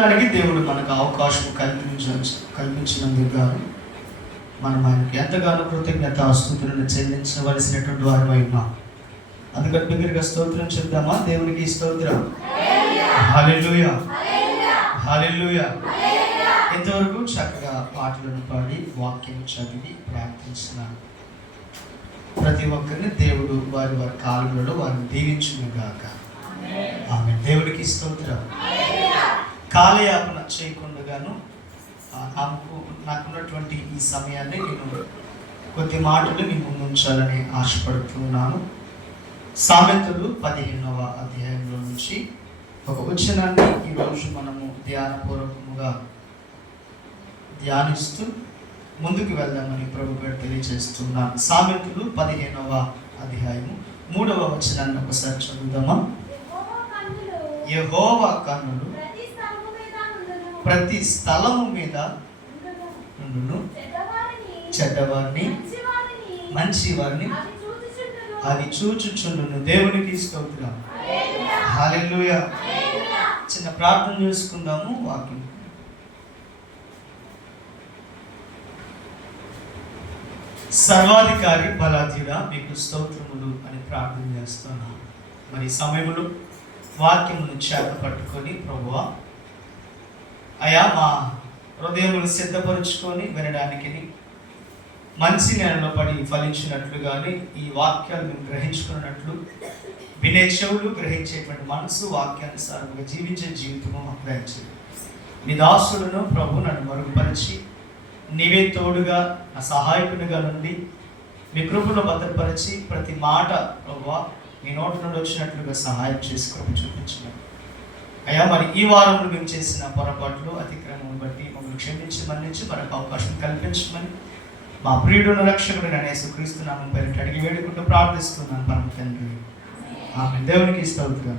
దానికి దేవుడు మనకు అవకాశం కల్పించినందుకు గాను మనం ఆయనకి ఎంతగానో కృతజ్ఞతాస్తుతులను చెల్లించవలసినటువంటి వారు అయినా. అందుకని బిగ్గరగా స్తోత్రం చెప్దామా? దేవునికి స్తోత్రం. హల్లెలూయా, హల్లెలూయా. ఇంతవరకు చక్కగా పాటలను పాడి వాక్యం చదివి ప్రార్థించిన ప్రతి ఒక్కరిని దేవుడు వారి వారి కాలంలో వారిని దీవించునుగాక. ఆమె. దేవుడికి స్తోత్రం. కాలయాపన చేయకుండాను నాకున్నటువంటి ఈ సమయాన్ని నేను కొద్ది మాటలు మీ ముందు ఉంచాలని ఆశపడుతున్నాను. సామెతలు 15వ అధ్యాయంలో నుంచి ఒక వచనాన్ని ఈరోజు మనము ధ్యానపూర్వకముగా ధ్యానిస్తూ ముందుకు వెళ్దామని ప్రభు గారు తెలియజేస్తున్నాను. సామెతలు 15వ అధ్యాయము 3వ వచనాన్ని ఒకసారి చదువుదామా? యెహోవా కన్నులు ప్రతి స్థలము మీద నుండును, చెడ్డవారిని మంచివారిని అవి చూచుచుండును. దేవునికి స్తోత్రం. హల్లెలూయా. చిన్న ప్రార్థన చేసుకుందాము. వాక్యం. సర్వాధికారి బలాధీరా మీకు స్తోత్రములు అని ప్రార్థన చేస్తున్నాను. మరి సమయంలో వాక్యమును చేత పట్టుకొని ప్రభువా అయా మా హృదయములు సిద్ధపరుచుకొని వినడానికి మంచి నేలలో పడి ఫలించినట్లుగానే ఈ వాక్యాలు మేము గ్రహించుకున్నట్లు వినే చెవులు గ్రహించేటువంటి మనసు వాక్యానుసారంగా జీవించే జీవితము మాకు దయచేయండి. మీ దాసులను ప్రభు నన్ను మరుగుపరిచి నీవే తోడుగా నా సహాయకునిగా నుండి మీ కృపను భద్రపరిచి ప్రతి మాట ప్రభువా మీ నోటి నుండి వచ్చినట్లుగా సహాయం చేసుకొని చూపించినాం అయ్యా. మరి ఈ వారంలో మేము చేసిన పొరపాట్లు అతిక్రమం బట్టి మమ్మల్ని క్షమించి మన్నించి మనకు అవకాశం కల్పించమని మా ప్రియుడును రక్షకుడు యేసుక్రీస్తు నామమున పేరిట అడిగి వేడుకుంటూ ప్రార్థిస్తున్నాను పరమ తండ్రి. ఆమె. దేవునికి స్తోత్రం.